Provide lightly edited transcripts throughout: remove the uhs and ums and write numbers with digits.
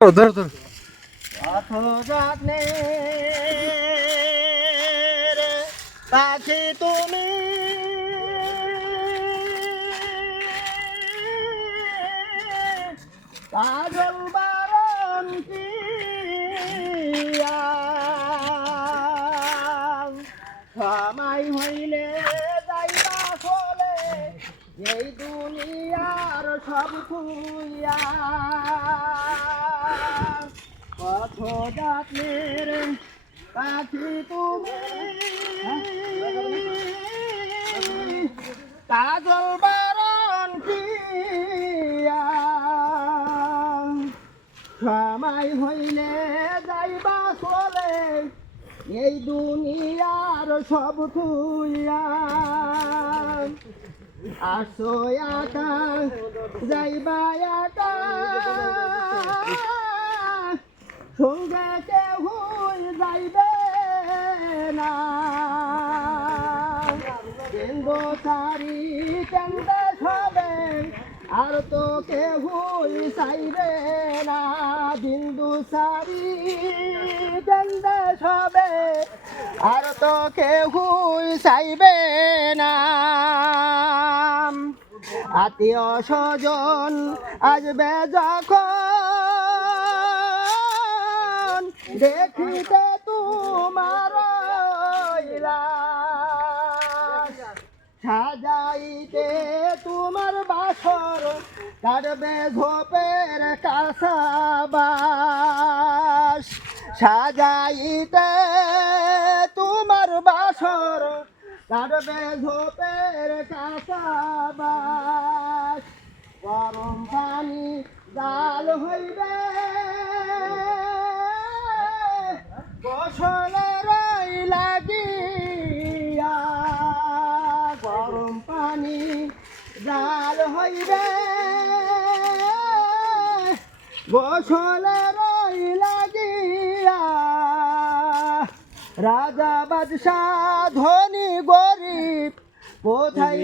ধর ধর পাখি তুমি পাগল বারণ সময় হইলে যাইবা চলে এই দুনিয়ার সব খুইয়া কত জাতের পাখি তুমি কাজল বারণ কিয়া সময় হইলে যাইবা চলে এই দুনিয়ার সব খুইয়া আসো একা যাইবা একা সঙ্গে কেউ যাইবে না কেন্দ্র সারি কেন্দ্রে সবে আর তো কেউ চাইবে না বিন্দু সারি কেন্দ্রে সবে আর তো কেউ চাইবে না আত্মীয় স্বজন আসবে যখন দেখিতে তোমার সাজাইতে তোমার বাসর কাটবে ঝোপের কাছাবাস সাজাইতে তোমার বাসর কাটবে ঝোপের কাছাবাস গরম পানি জাল হইবে গোসলের লাগিয়া গরম পানি জাল হইবে গোসলের লাগিয়া রাজা বাদশাহ ধনী গরিব কোথায়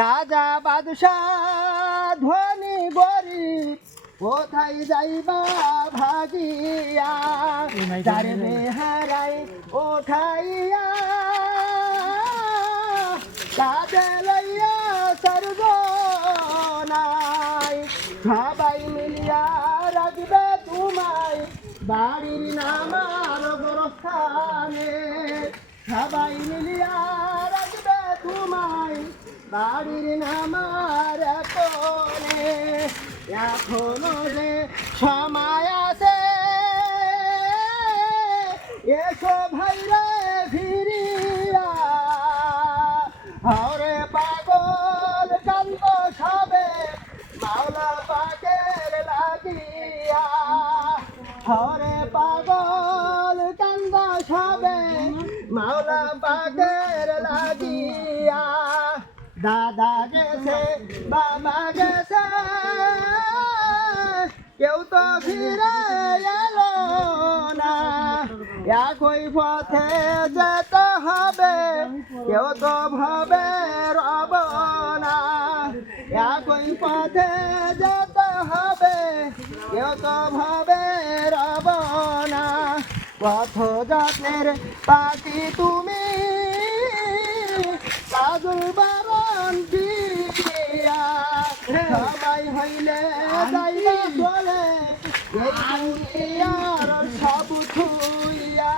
রাজা বাদশাহ ধনী গরিব কোথায় যাইবা ভাগিয়া তার বেহারাই ওঠাইয়া কাঁদে লইয়া সর্বনাই সবাই মিলিয়া রাখবে তোমায় বাড়ির নামার গোরস্থানে সবাই মিলিয়া রাখবে তোমায় বাড়ির নামার কোণে এখনো যে সময় আছে এসো ভাইরে ফিরিয়া হরে পাগল কান্দ সবে মাওলা পাকের লাগিয়া হরে পাগল কান্দ সবে মাওলা পাকের লাগিয়া দাদা গেছে বাবা গেছে কেউ তো ফিরে এলো না একই পথে যেতে হবে কেউ তো ভাবে রব না একই পথে যেতে হবে কেউ তো ভাবে রব না পথ যত্নের পাখি তুমি কাজল বারণ দিয়া সবাই হইলে যাইবা চলে সব থুইয়া